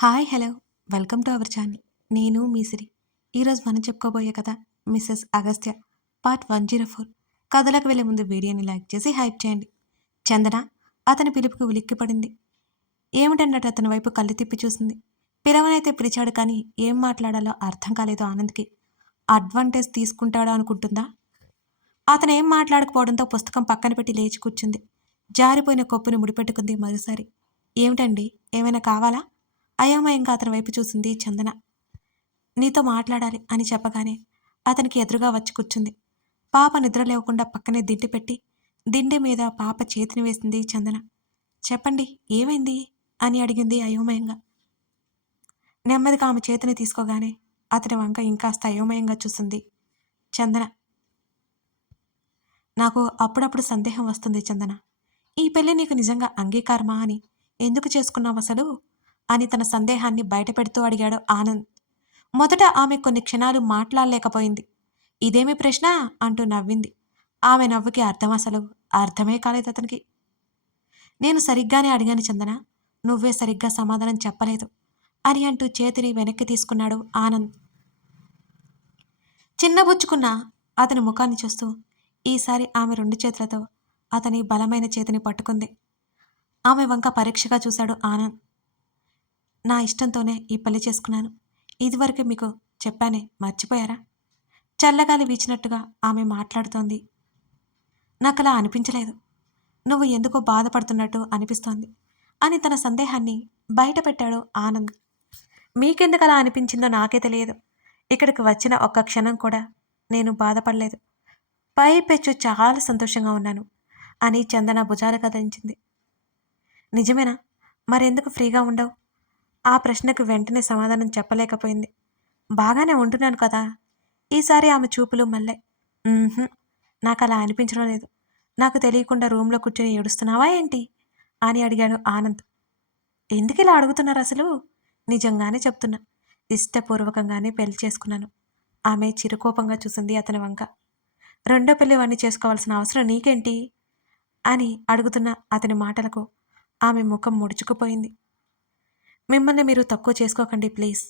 Hi hello welcome to our channel. నేను మీ సిరి. ఈరోజు మనం చెప్పుకోబోయే కథ మిస్సెస్ అగస్త్య పార్ట్ 104. కథలకు వెళ్ళే ముందు వీడియోని లైక్ చేసి హైప్ చేయండి. చందన అతని పిలుపుకి ఉలిక్కిపడింది. ఏమిటన్నట్టు అతని వైపు కళ్ళు తిప్పి చూసింది. పిలవనైతే పిలిచాడు కానీ ఏం మాట్లాడాలో అర్థం కాలేదు ఆనంద్కి. అడ్వాంటేజ్ తీసుకుంటాడా అనుకుంటుందా? అతను ఏం మాట్లాడకపోవడంతో పుస్తకం పక్కన పెట్టి లేచి కూర్చుంది. జారిపోయిన కొప్పుని ముడిపెట్టుకుంది మరోసారి. ఏమిటండి, ఏమైనా కావాలా? అయోమయంగా అతని వైపు చూసింది చందన. నీతో మాట్లాడాలి అని చెప్పగానే అతనికి ఎదురుగా వచ్చి కూర్చుంది. పాప నిద్ర లేవకుండా పక్కనే దిండి పెట్టి దిండి మీద పాప చేతిని వేసింది చందన. చెప్పండి, ఏమైంది అని అడిగింది అయోమయంగా. నెమ్మదిగా ఆమె చేతిని తీసుకోగానే అతని వంక ఇంకాస్త అయోమయంగా చూసింది చందన. నాకు అప్పుడప్పుడు సందేహం వస్తుంది చందన. ఈ పెళ్లి నీకు నిజంగా అంగీకారమా అని, ఎందుకు చేసుకున్నావు అసలు అని తన సందేహాన్ని బయటపెడుతూ అడిగాడు ఆనంద్. మొదట ఆమె కొన్ని క్షణాలు మాట్లాడలేకపోయింది. ఇదేమి ప్రశ్న అంటూ నవ్వింది. ఆమె నవ్వుకి అర్థం అసలు అర్థమే కాలేదు అతనికి. నేను సరిగ్గానే అడిగాను చందన, నువ్వే సరిగ్గా సమాధానం చెప్పలేదు అని అంటూ చేతిని వెనక్కి తీసుకున్నాడు ఆనంద్. చిన్నబుచ్చుకున్న అతని ముఖాన్ని చూస్తూ ఈసారి ఆమె రెండు చేతులతో అతని బలమైన చేతిని పట్టుకుంది. ఆమె వంక పరీక్షగా చూశాడు ఆనంద్. నా ఇష్టంతోనే ఈ పెళ్లి చేసుకున్నాను. ఇదివరకు మీకు చెప్పానే, మర్చిపోయారా? చల్లగాలి వీచినట్టుగా ఆమె మాట్లాడుతోంది. నాకలా అనిపించలేదు. నువ్వు ఎందుకో బాధపడుతున్నట్టు అనిపిస్తోంది అని తన సందేహాన్ని బయటపెట్టాడు ఆనంద్. మీకెందుకలా అనిపించిందో నాకే తెలియదు. ఇక్కడికి వచ్చిన ఒక్క క్షణం కూడా నేను బాధపడలేదు. పైపెచ్చు చాలా సంతోషంగా ఉన్నాను అని చందన భుజాలు కదిలించింది. నిజమేనా? మరెందుకు ఫ్రీగా ఉండవు? ఆ ప్రశ్నకు వెంటనే సమాధానం చెప్పలేకపోయింది. బాగానే ఉంటున్నాను కదా. ఈసారి ఆమె చూపులు మళ్ళీ. నాకు అలా అనిపించడం లేదు. నాకు తెలియకుండా రూమ్లో కూర్చొని ఏడుస్తున్నావా ఏంటి అని అడిగాడు ఆనంద్. ఎందుకు ఇలా అడుగుతున్నారు అసలు? నిజంగానే చెప్తున్నా. ఇష్టపూర్వకంగానే పెళ్లి చేసుకున్నాను. ఆమె చిరుకోపంగా చూసింది అతని వంక. రెండో పెళ్లి వాణ్ణి చేసుకోవాల్సిన అవసరం నీకేంటి అని అడుగుతున్న అతని మాటలకు ఆమె ముఖం ముడుచుకుపోయింది. మిమ్మల్ని మీరు తక్కువ చేసుకోకండి ప్లీజ్,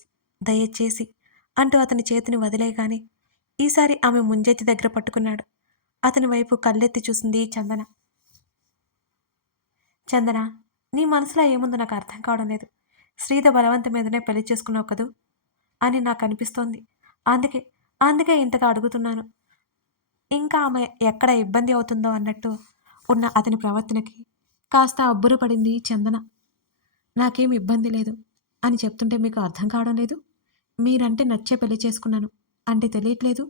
దయచేసి అంటూ అతని చేతిని వదిలేయగానే ఈసారి ఆమె ముంజెత్తి దగ్గర పట్టుకున్నాడు. అతని వైపు కళ్ళెత్తి చూసింది చందన. చందన, నీ మనసులో ఏముందో నాకు అర్థం కావడం లేదు. శ్రీధ బలవంతం మీదనే పెళ్లి చేసుకున్నావు కదూ అని నాకు అనిపిస్తోంది. అందుకే అందుకే ఇంతగా అడుగుతున్నాను. ఇంకా ఆమె ఎక్కడ ఇబ్బంది అవుతుందో అన్నట్టు ఉన్న అతని ప్రవర్తనకి కాస్త అబ్బురపడింది చందన. నాకేం ఇబ్బంది లేదు అని చెప్తుంటే మీకు అర్థం కావడం లేదు? మీరంటే నచ్చే పెళ్లి చేసుకున్నాను అంటే తెలియట్లేదు?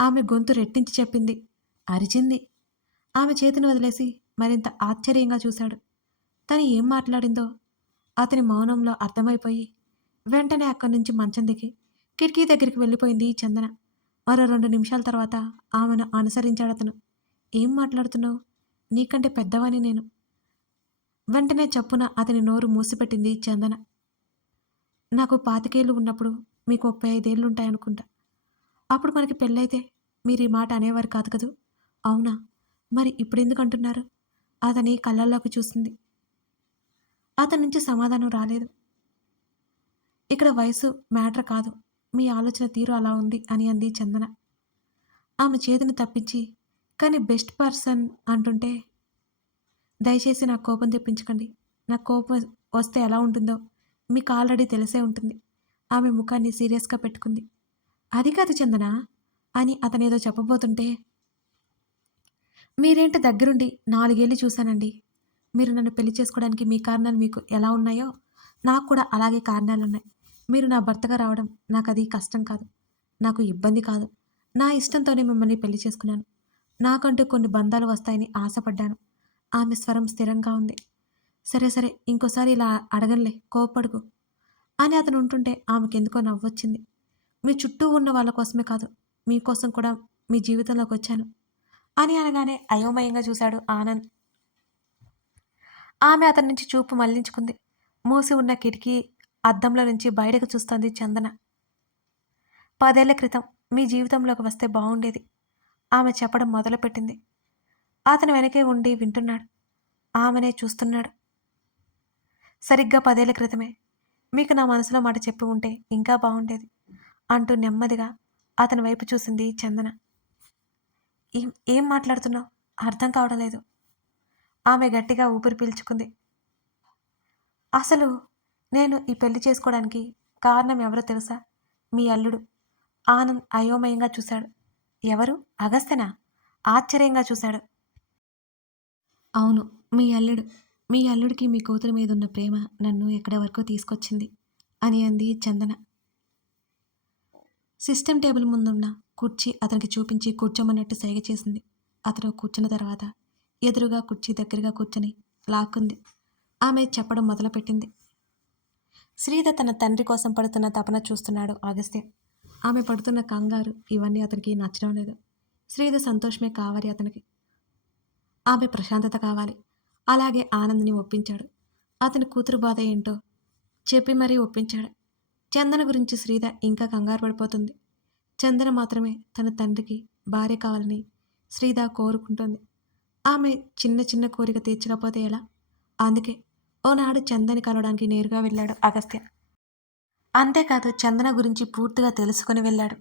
ఆమె గొంతు రెట్టించి చెప్పింది. అరిచింది. ఆమె చేతిని వదిలేసి మరింత ఆశ్చర్యంగా చూశాడు. తను ఏం మాట్లాడిందో అతని మౌనంలో అర్థమైపోయి వెంటనే అక్కడి నుంచి మంచం దిగి కిటికీ దగ్గరికి వెళ్ళిపోయింది చందన. మరో 2 నిమిషాల తర్వాత ఆమెను అనుసరించాడతను. ఏం మాట్లాడుతున్నావు? నీకంటే పెద్దవాణ్ణి నేను. వెంటనే చప్పున అతని నోరు మూసిపెట్టింది చందన. నాకు 25 ఉన్నప్పుడు మీకు 35 ఉంటాయనుకుంటా. అప్పుడు మనకి పెళ్ళైతే మీరు ఈ మాట అనేవారు కాదు కదూ? అవునా? మరి ఇప్పుడెందుకు అంటున్నారు? అతని కళ్ళల్లోకి చూసింది. అతని నుంచి సమాధానం రాలేదు. ఇక్కడ వయసు మ్యాటర్ కాదు, మీ ఆలోచన తీరు అలా ఉంది అని అంది చందన. ఆమె చేతిని తప్పించి కానీ బెస్ట్ పర్సన్ అంటుంటే, దయచేసి నాకు కోపం తెప్పించకండి. నాకు కోపం వస్తే ఎలా ఉంటుందో మీకు ఆల్రెడీ తెలిసే ఉంటుంది. ఆమె ముఖాన్ని సీరియస్గా పెట్టుకుంది. అది కాదు చందన అని అతనేదో చెప్పబోతుంటే, మీరేంటి దగ్గరుండి 4 ఏళ్ళు చూశానండి. మీరు నన్ను పెళ్లి చేసుకోవడానికి మీ కారణాలు మీకు ఎలా ఉన్నాయో నాకు కూడా అలాగే కారణాలున్నాయి. మీరు నా భర్తగా రావడం నాకు అది కష్టం కాదు, నాకు ఇబ్బంది కాదు. నా ఇష్టంతోనే మిమ్మల్ని పెళ్లి చేసుకున్నాను. నాకంటూ కొన్ని బంధాలు వస్తాయని ఆశపడ్డాను. ఆమె స్వరం స్థిరంగా ఉంది. సరే సరే, ఇంకోసారి ఇలా అడగనులే, కోప్పడుకు అని అతను ఉంటుంటే ఆమెకెందుకో నవ్వొచ్చింది. మీ చుట్టూ ఉన్న వాళ్ళ కోసమే కాదు, మీకోసం కూడా మీ జీవితంలోకి వచ్చాను అని అనగానే అయోమయంగా చూశాడు ఆనంద్. ఆమె అతని నుంచి చూపు మళ్లించుకుంది. మూసి ఉన్న కిటికీ అద్దంలో నుంచి బయటకు చూస్తోంది చందన. 10 ఏళ్ల క్రితం మీ జీవితంలోకి వస్తే బాగుండేది ఆమె చెప్పడం మొదలుపెట్టింది. అతను వెనకే ఉండి వింటున్నాడు. ఆమెనే చూస్తున్నాడు. సరిగ్గా 10 ఏళ్ల క్రితమే మీకు నా మనసులో మాట చెప్పి ఉంటే ఇంకా బాగుండేది అంటూ నెమ్మదిగా అతని వైపు చూసింది చందన. ఏం ఏం మాట్లాడుతున్నావు? అర్థం కావడం లేదు. ఆమె గట్టిగా ఊపిరి పీల్చుకుంది. అసలు నేను ఈ పెళ్లి చేసుకోవడానికి కారణం ఎవరో తెలుసా? మీ అల్లుడు. ఆనంద్ అయోమయంగా చూశాడు. ఎవరు? అగస్తెనా? ఆశ్చర్యంగా చూశాడు. అవును, మీ అల్లుడు. మీ అల్లుడికి మీ కూతురు మీదున్న ప్రేమ నన్ను ఎక్కడి వరకు తీసుకొచ్చింది అని అంది చందన. సిస్టమ్ టేబుల్ ముందున్న కుర్చీ అతనికి చూపించి కూర్చోమన్నట్టు సైగ చేసింది. అతను కూర్చున్న తర్వాత ఎదురుగా కుర్చీ దగ్గరగా కూర్చొని లాక్కుంది. ఆమె చెప్పడం మొదలుపెట్టింది. శ్రీధ తన తండ్రి కోసం పడుతున్న తపన చూస్తున్నాడు అగస్త్య. ఆమె పడుతున్న కంగారు ఇవన్నీ అతనికి నచ్చడం లేదు. శ్రీధ సంతోషమే కావాలి అతనికి. ఆమె ప్రశాంతత కావాలి. అలాగే ఆనంద్ని ఒప్పించాడు. అతని కూతురు బాధ ఏంటో చెప్పి మరీ ఒప్పించాడు. చందన గురించి శ్రీధ ఇంకా కంగారు పడిపోతుంది. చందన మాత్రమే తన తండ్రికి భార్య కావాలని శ్రీధ కోరుకుంటుంది. ఆమె చిన్న చిన్న కోరిక తీర్చకపోతే ఎలా? అందుకే ఓనాడు చందని కలవడానికి నేరుగా వెళ్ళాడు అగస్త్య. అంతేకాదు చందన గురించి పూర్తిగా తెలుసుకుని వెళ్ళాడు.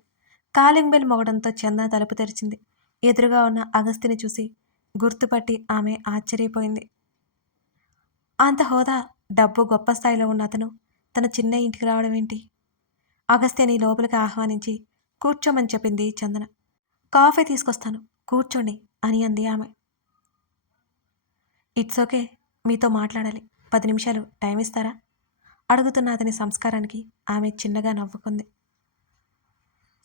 కాలింగ్ బెల్ మోగడంతో చందన తలుపు తెరిచింది. ఎదురుగా ఉన్న అగస్త్యని చూసి గుర్తుపట్టి ఆమె ఆశ్చర్యపోయింది. అంత హోదా, డబ్బు, గొప్ప స్థాయిలో ఉన్న అతను తన చిన్న ఇంటికి రావడం ఏంటి? అగస్త్యని లోపలికి ఆహ్వానించి కూర్చోమని చెప్పింది చందన. కాఫీ తీసుకొస్తాను, కూర్చోండి అని అంది ఆమె. ఇట్స్ ఓకే, మీతో మాట్లాడాలి. 10 నిమిషాలు టైం ఇస్తారా? అడుగుతున్న అతని సంస్కారానికి ఆమె చిన్నగా నవ్వుకుంది.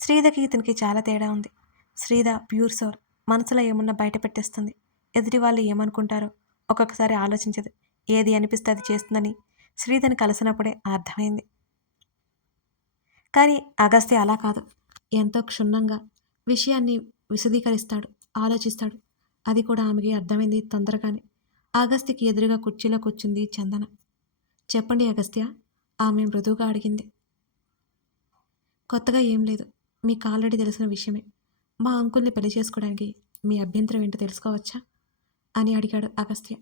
శ్రీధకి ఇతనికి చాలా తేడా ఉంది. శ్రీధ ప్యూర్ సోల్, మనసులో ఏమున్నా బయట పెట్టేస్తుంది. ఎదుటి వాళ్ళు ఏమనుకుంటారో ఒక్కొక్కసారి ఆలోచించదు. ఏది అనిపిస్తే అది చేస్తుందని శ్రీధని కలిసినప్పుడే అర్థమైంది. కానీ అగస్త్య అలా కాదు. ఎంతో క్షుణ్ణంగా విషయాన్ని విశదీకరిస్తాడు, ఆలోచిస్తాడు. అది కూడా ఆమెకి అర్థమైంది తొందరగానే. అగస్త్యకి ఎదురుగా కుర్చీలో కూర్చుంది చందన. చెప్పండి అగస్త్య, ఆమె మృదువుగా అడిగింది. కొత్తగా ఏం లేదు, మీకు ఆల్రెడీ తెలిసిన విషయమే. మా అంకుల్ని పెళ్లి చేసుకోవడానికి మీ అభ్యంతరం ఏంటో తెలుసుకోవచ్చా అని అడిగాడు అగస్త్య.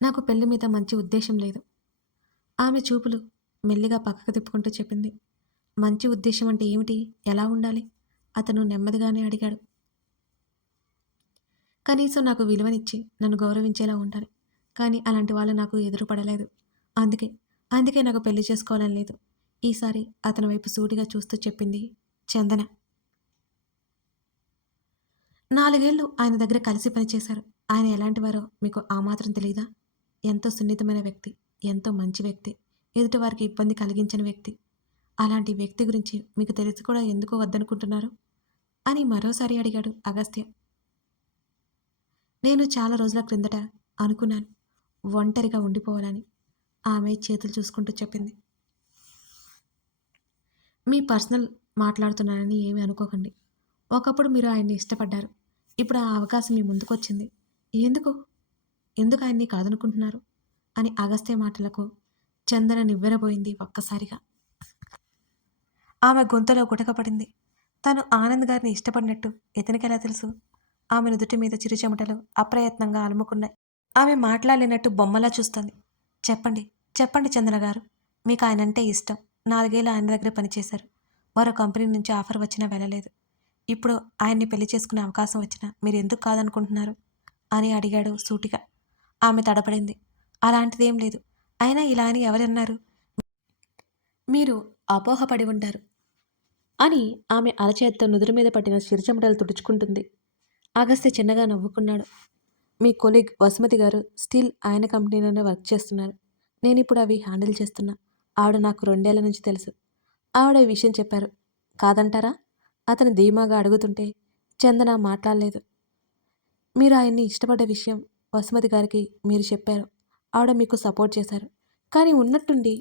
నాకు పెళ్లి మీద మంచి ఉద్దేశం లేదు. ఆమె చూపులు మెల్లిగా పక్కకు తిప్పుకుంటూ చెప్పింది. మంచి ఉద్దేశం అంటే ఏమిటి? ఎలా ఉండాలి? అతను నెమ్మదిగానే అడిగాడు. కనీసం నాకు విలువనిచ్చి నన్ను గౌరవించేలా ఉండాలి. కానీ అలాంటి వాళ్ళు నాకు ఎదురుపడలేదు. అందుకే అందుకే నాకు పెళ్లి చేసుకోవాలని లేదు. ఈసారి అతని వైపు సూటిగా చూస్తూ చెప్పింది చందన. 4 ఏళ్ళు ఆయన దగ్గర కలిసి పనిచేశారు. ఆయన ఎలాంటివారో మీకు ఆ మాత్రం తెలీదా? ఎంతో సున్నితమైన వ్యక్తి, ఎంతో మంచి వ్యక్తి, ఎదుటివారికి ఇబ్బంది కలిగించని వ్యక్తి. అలాంటి వ్యక్తి గురించి మీకు తెలిసి కూడా ఎందుకు వద్దనుకుంటున్నారు అని మరోసారి అడిగాడు అగస్త్య. నేను చాలా రోజుల క్రిందట అనుకున్నాను ఒంటరిగా ఉండిపోవాలని. ఆమె చేతులు చూసుకుంటూ చెప్పింది. మీ పర్సనల్ మాట్లాడుతున్నానని ఏమీ అనుకోకండి. ఒకప్పుడు మీరు ఆయన్ని ఇష్టపడ్డారు. ఇప్పుడు ఆ అవకాశం మీ ముందుకొచ్చింది. ఎందుకు ఎందుకు ఆయన్ని కాదనుకుంటున్నారు అని అగస్త్య మాటలకు చందన నివ్వెరబోయింది ఒక్కసారిగా. ఆమె గొంతులో గుటకపడింది. తను ఆనంద్ గారిని ఇష్టపడినట్టు ఇతనికెలా తెలుసు? ఆమె నుదుటి మీద చిరుచెమటలు అప్రయత్నంగా అలుముకున్నాయి. ఆమె మాట్లాడినట్టు బొమ్మలా చూస్తోంది. చెప్పండి, చెప్పండి చందన గారు. మీకు ఆయనంటే ఇష్టం. 4 ఏళ్ళు ఆయన దగ్గర పనిచేశారు. మరో కంపెనీ నుంచి ఆఫర్ వచ్చినా వెళ్ళలేదు. ఇప్పుడు ఆయన్ని పెళ్లి చేసుకునే అవకాశం వచ్చినా మీరు ఎందుకు కాదనుకుంటున్నారు అని అడిగాడు సూటిగా. ఆమె తడబడింది. అలాంటిదేం లేదు. అయినా ఇలా అని ఎవరన్నారు? మీరు అపోహపడి ఉంటారు అని ఆమె అరచేత్తో నుదురు మీద పట్టిన చిరుచెమటలు తుడుచుకుంటుంది. అగస్త్య చిన్నగా నవ్వుకున్నాడు. మీ కొలీగ్ వసుమతి గారు స్టిల్ ఆయన కంపెనీలోనే వర్క్ చేస్తున్నారు. నేనిప్పుడు అవి హ్యాండిల్ చేస్తున్నా. ఆవిడ నాకు 2 ఏళ్ల నుంచి తెలుసు. ఆవిడ ఈ విషయం చెప్పారు. కాదంటారా? అతను ధీమాగా అడుగుతుంటే చందన మాట్లాడలేదు. మీరు ఆయన్ని ఇష్టపడ్డ విషయం వసుమతి గారికి మీరు చెప్పారు. ఆవిడ మీకు సపోర్ట్ చేశారు. కానీ ఉన్నట్టుండి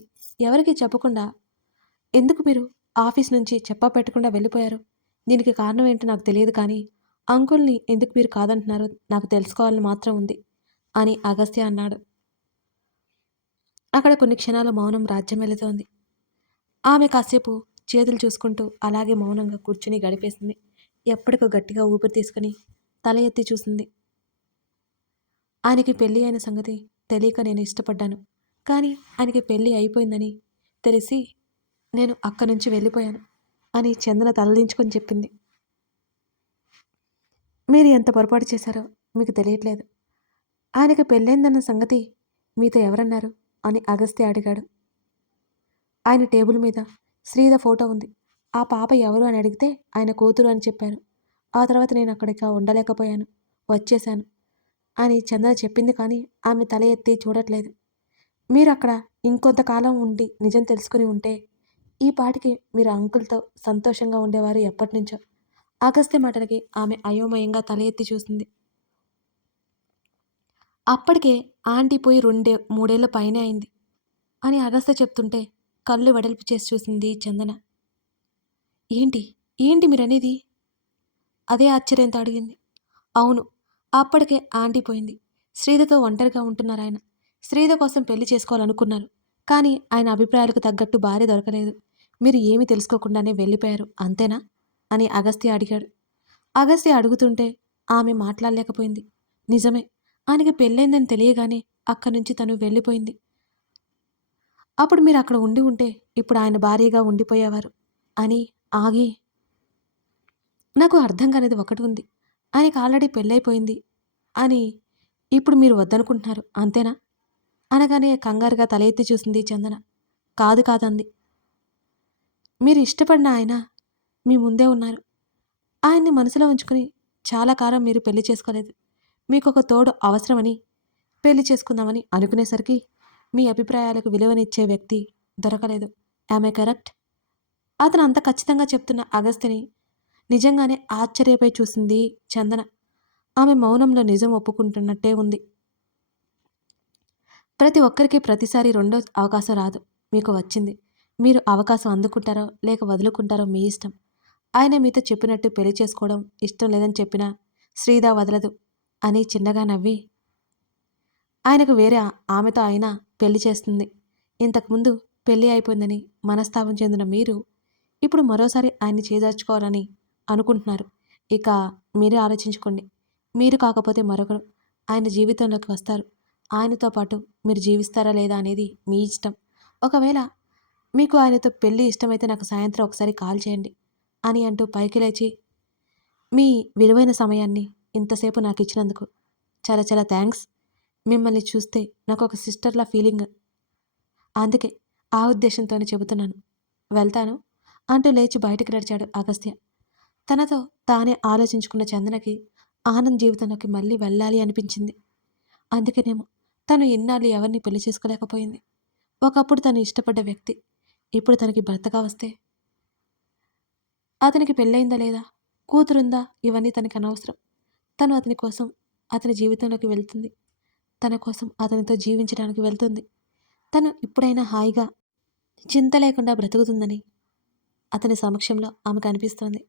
ఎవరికీ చెప్పకుండా ఎందుకు మీరు ఆఫీస్ నుంచి చెప్పా పెట్టకుండా వెళ్ళిపోయారు? దీనికి కారణం ఏంటో నాకు తెలియదు, కానీ అంకుల్ని ఎందుకు మీరు కాదంటున్నారో నాకు తెలుసుకోవాలని మాత్రం ఉంది అని అగస్త్య అన్నాడు. అక్కడ కొన్ని క్షణాల మౌనం రాజ్యం వెళుతోంది. ఆమె కాసేపు చేతులు చూసుకుంటూ అలాగే మౌనంగా కూర్చుని గడిపేసింది. ఎప్పటికో గట్టిగా ఊపిరి తీసుకుని తల ఎత్తి చూసింది. ఆయనకి పెళ్ళి అయిన సంగతి తెలియక నేను ఇష్టపడ్డాను. కానీ ఆయనకి పెళ్ళి అయిపోయిందని తెలిసి నేను అక్కడి నుంచి వెళ్ళిపోయాను అని చందన తలదించుకొని చెప్పింది. మీరు ఎంత పొరపాటు చేశారో మీకు తెలియట్లేదు. ఆయనకి పెళ్ళైందన్న సంగతి మీతో ఎవరన్నారు అని అగస్త్య అడిగాడు. ఆయన టేబుల్ మీద శ్రీధ ఫోటో ఉంది. ఆ పాప ఎవరు అని అడిగితే ఆయన కూతురు అని చెప్పారు. ఆ తర్వాత నేను అక్కడిక ఉండలేకపోయాను, వచ్చేశాను అని చందన చెప్పింది. కానీ ఆమె తల ఎత్తి చూడట్లేదు. మీరు అక్కడ ఇంకొంతకాలం ఉండి నిజం తెలుసుకుని ఉంటే ఈ పాటికి మీరు అంకుల్తో సంతోషంగా ఉండేవారు ఎప్పటినుంచో. అగస్త్య మాటలకి ఆమె అయోమయంగా తల ఎత్తి చూసింది. అప్పటికే ఆంటీ పోయి 3 ఏళ్ల పైనే అయింది అని అగస్త్య చెప్తుంటే కళ్ళు వెడల్పు చేసి చూసింది చందన. ఏంటి ఏంటి మీరనేది? అదే ఆశ్చర్యంతో అడిగింది. అవును, అప్పటికే ఆంటీ పోయింది. శ్రీధతో ఒంటరిగా ఉంటున్నారాయన. శ్రీధ కోసం పెళ్లి చేసుకోవాలనుకున్నారు. కానీ ఆయన అభిప్రాయాలకు తగ్గట్టు భార్య దొరకలేదు. మీరు ఏమీ తెలుసుకోకుండానే వెళ్ళిపోయారు, అంతేనా అని అగస్త్య అడిగాడు. అగస్త్య అడుగుతుంటే ఆమె మాట్లాడలేకపోయింది. నిజమే, ఆయనకి పెళ్ళైందని తెలియగానే అక్కడి నుంచి తను వెళ్ళిపోయింది. అప్పుడు మీరు అక్కడ ఉండి ఉంటే ఇప్పుడు ఆయన భార్యగా ఉండిపోయేవారు అని ఆగి, నాకు అర్థం కానిది ఒకటి ఉంది. ఆయనకి ఆల్రెడీ పెళ్ళైపోయింది అని ఇప్పుడు మీరు వద్దనుకుంటున్నారు, అంతేనా అనగానే కంగారుగా తల ఎత్తి చూసింది చందన. కాదు కాదంది. మీరు ఇష్టపడిన ఆయన మీ ముందే ఉన్నారు. ఆయన్ని మనసులో ఉంచుకుని చాలా కాలం మీరు పెళ్లి చేసుకోలేదు. మీకు ఒక తోడు అవసరమని పెళ్లి చేసుకుందామని అనుకునేసరికి మీ అభిప్రాయాలకు విలువనిచ్చే వ్యక్తి దొరకలేదు. ఆమె కరెక్ట్? అతను అంత ఖచ్చితంగా చెప్తున్న అగస్త్యని నిజంగానే ఆశ్చర్యపై చూసింది చందన. ఆమె మౌనంలో నిజం ఒప్పుకుంటున్నట్టే ఉంది. ప్రతి ఒక్కరికి ప్రతిసారి రెండో అవకాశం రాదు. మీకు వచ్చింది. మీరు అవకాశం అందుకుంటారో లేక వదులుకుంటారో మీ ఇష్టం. ఆయన మీతో చెప్పినట్టు పెళ్లి చేసుకోవడం ఇష్టం లేదని చెప్పినా శ్రీధ వదలదు అని చిన్నగా నవ్వి, ఆయనకు వేరే ఆమెతో అయినా పెళ్లి చేస్తుంది. ఇంతకుముందు పెళ్లి అయిపోయిందని మనస్తాపం చెందిన మీరు ఇప్పుడు మరోసారి ఆయన్ని చేజార్చుకోవాలని అనుకుంటున్నారు. ఇక మీరే ఆలోచించుకోండి. మీరు కాకపోతే మరొకరు ఆయన జీవితంలోకి వస్తారు. ఆయనతో పాటు మీరు జీవిస్తారా లేదా అనేది మీ ఇష్టం. ఒకవేళ మీకు ఆయనతో పెళ్ళి ఇష్టమైతే నాకు సాయంత్రం ఒకసారి కాల్ చేయండి అని అంటూ పైకి లేచి, మీ విలువైన సమయాన్ని ఇంతసేపు నాకు ఇచ్చినందుకు చాలా చాలా థ్యాంక్స్. మిమ్మల్ని చూస్తే నాకు ఒక సిస్టర్లా ఫీలింగ్. అందుకే ఆ ఉద్దేశంతోనే చెబుతున్నాను. వెళ్తాను అంటూ లేచి బయటికి నడిచాడు అగస్త్య. తనతో తానే ఆలోచించుకున్న చందనకి ఆనంద్ జీవితంలోకి మళ్ళీ వెళ్ళాలి అనిపించింది. అందుకేనేమో తను ఇన్నాళ్ళు ఎవరిని పెళ్లి చేసుకోలేకపోయింది. ఒకప్పుడు తను ఇష్టపడ్డ వ్యక్తి ఇప్పుడు తనకి భర్తగా వస్తే అతనికి పెళ్ళయిందా లేదా, కూతురుందా, ఇవన్నీ తనకి అనవసరం. తను అతని కోసం అతని జీవితంలోకి వెళ్తుంది. తన కోసం అతనితో జీవించడానికి వెళ్తుంది. తను ఇప్పుడైనా హాయిగా చింత లేకుండా బ్రతుకుతుందని అతని సమక్షంలో ఆమెకు అనిపిస్తోంది.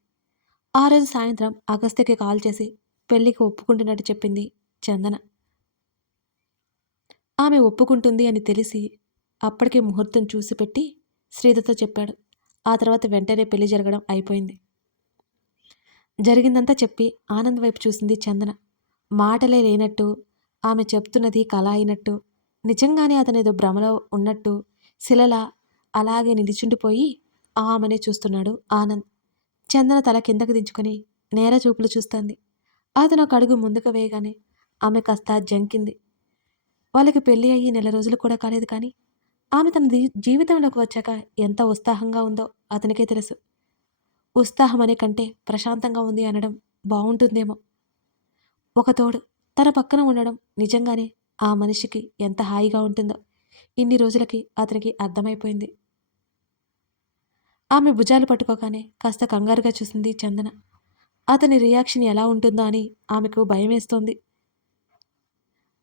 ఆ రోజు సాయంత్రం అగస్త్యకి కాల్ చేసి పెళ్లికి ఒప్పుకుంటున్నట్టు చెప్పింది చందన. ఆమె ఒప్పుకుంటుంది అని తెలిసి అప్పటికే ముహూర్తం చూసి పెట్టి శ్రీధతో చెప్పాడు. ఆ తర్వాత వెంటనే పెళ్లి జరగడం అయిపోయింది. జరిగిందంతా చెప్పి ఆనంద్ వైపు చూసింది చందన. మాటలే లేనట్టు, ఆమె చెప్తున్నది కల అయినట్టు, నిజంగానే అతనేదో భ్రమలో ఉన్నట్టు శిలలా అలాగే నిలిచుండిపోయి ఆమెనే చూస్తున్నాడు ఆనంద్. చందన తల కిందకు దించుకొని నేర చూపులు చూస్తోంది. అతను ఒక అడుగు ముందుకు వేయగానే ఆమె కాస్త జంకింది. వాళ్ళకి పెళ్ళి అయ్యి 1 నెల రోజులు కూడా కాలేదు. కానీ ఆమె తన జీవితంలోకి వచ్చాక ఎంత ఉత్సాహంగా ఉందో అతనికే తెలుసు. ఉత్సాహం అనే కంటే ప్రశాంతంగా ఉంది అనడం బాగుంటుందేమో. ఒక తోడు తన పక్కన ఉండడం నిజంగానే ఆ మనిషికి ఎంత హాయిగా ఉంటుందో ఇన్ని రోజులకి అతనికి అర్థమైపోయింది. ఆమె భుజాలు పట్టుకోగానే కాస్త కంగారుగా చూసింది చందన. అతని రియాక్షన్ ఎలా ఉంటుందో అని ఆమెకు భయమేస్తోంది.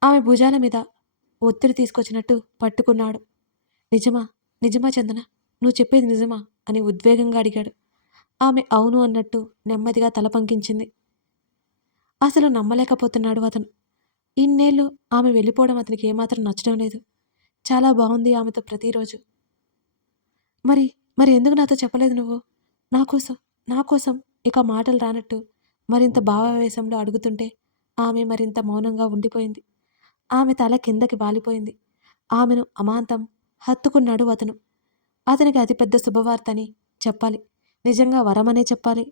ఆమె భుజాల మీద ఒత్తిడి తీసుకొచ్చినట్టు పట్టుకున్నాడు. నిజమా, నిజమా చందన, నువ్వు చెప్పేది నిజమా అని ఉద్వేగంగా అడిగాడు. ఆమె అవును అన్నట్టు నెమ్మదిగా తల పంకించింది. అసలు నమ్మలేకపోతున్నాడు అతను. ఇన్నేళ్ళు ఆమె వెళ్ళిపోవడం అతనికి ఏమాత్రం నచ్చడం లేదు. చాలా బాగుంది ఆమెతో ప్రతిరోజు. మరి మరి ఎందుకు నాతో చెప్పలేదు నువ్వు? నాకోసం నాకోసం ఇక మాటలు రానట్టు మరింత భావావేశంలో అడుగుతుంటే ఆమె మరింత మౌనంగా ఉండిపోయింది. ఆమె తల కిందకి వాలిపోయింది. ఆమెను అమాంతం హత్తుకున్నాడు అతను. అతనికి అతిపెద్ద శుభవార్త అని చెప్పాలి. నిజంగా వరమనే చెప్పాలి.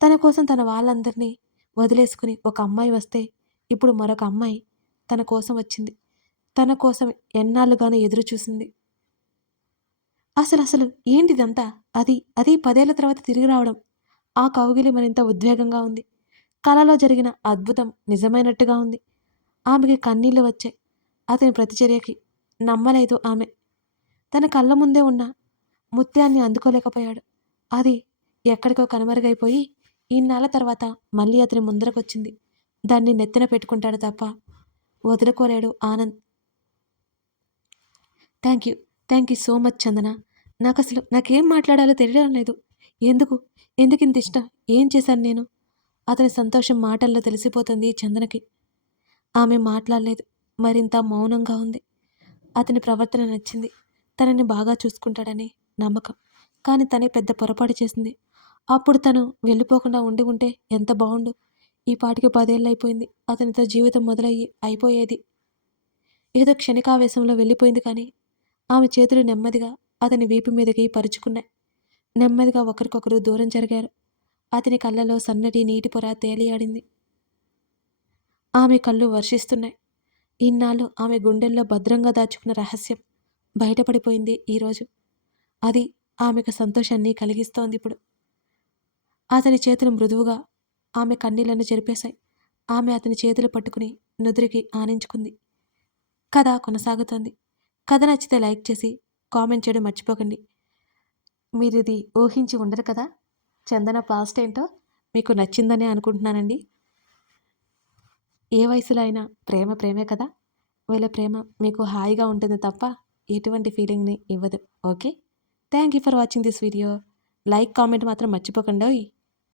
తన కోసం తన వాళ్ళందరినీ వదిలేసుకుని ఒక అమ్మాయి వస్తే ఇప్పుడు మరొక అమ్మాయి తన కోసం వచ్చింది. తన కోసం ఎన్నాళ్ళుగానో ఎదురు చూసింది. అసలు ఏంటిదంతా? అది 10 ఏళ్ల తర్వాత తిరిగి రావడం. ఆ కౌగిలి మరింత ఉద్వేగంగా ఉంది. కలలో జరిగిన అద్భుతం నిజమైనట్టుగా ఉంది. ఆమెకి కన్నీళ్లు వచ్చాయి. అతని ప్రతిచర్యకి నమ్మలేదు ఆమె. తన కళ్ళ ముందే ఉన్న ముత్యాన్ని అందుకోలేకపోయాడు. అది ఎక్కడికో కనుమరుగైపోయి ఇన్నాళ్ల తర్వాత మళ్ళీ అతని ముందరకొచ్చింది. దాన్ని నెత్తిన పెట్టుకుంటాడు తప్ప వదులుకోలేడు Anand. Thank you. Thank you so much Chandana. నాకేం మాట్లాడాలో తెలియడం లేదు. ఎందుకు ఎందుకింత ఇష్టం? ఏం చేశాను నేను? అతని సంతోషం మాటల్లో తెలిసిపోతుంది చందనకి. ఆమె మాట్లాడలేదు. మరింత మౌనంగా ఉంది. అతని ప్రవర్తన నచ్చింది. తనని బాగా చూసుకుంటాడని నమ్మకం. కానీ తనే పెద్ద పొరపాటు చేసింది. అప్పుడు తను వెళ్ళిపోకుండా ఉండి ఉంటే ఎంత బావుండు. ఈ పాటికి 10 ఏళ్ళయిపోయింది. అతనితో జీవితం అయిపోయేది. ఏదో క్షణికావేశంలో వెళ్ళిపోయింది. కానీ ఆమె చేతులు నెమ్మదిగా అతని వీపు మీదకి పరుచుకున్నాయి. నెమ్మదిగా ఒకరికొకరు దూరం జరిగారు. అతని కళ్ళలో సన్నటి నీటి పొర తేలియాడింది. ఆమె కళ్ళు వర్షిస్తున్నాయి. ఇన్నాళ్ళు ఆమె గుండెల్లో భద్రంగా దాచుకున్న రహస్యం బయటపడిపోయింది ఈరోజు. అది ఆమెకు సంతోషాన్ని కలిగిస్తోందిప్పుడు. అతని చేతులు మృదువుగా ఆమె కన్నీళ్లను చెరిపేశాయి. ఆమె అతని చేతులు పట్టుకుని నుదురికి ఆనించుకుంది. కథ కొనసాగుతోంది. కథ నచ్చితే లైక్ చేసి కామెంట్ చేయడం మర్చిపోకండి. మీరిది ఊహించి ఉండరు కదా, చందన పాస్ట్ ఏంటో మీకు నచ్చిందనే అనుకుంటున్నానండి. ఏ వయసులో అయినా ప్రేమే కదా. వీళ్ళ ప్రేమ మీకు హాయిగా ఉంటుంది తప్ప ఎటువంటి ఫీలింగ్ని ఇవ్వదు. Okay, thank you for watching this video. Like comment మాత్రం మర్చిపోకండి.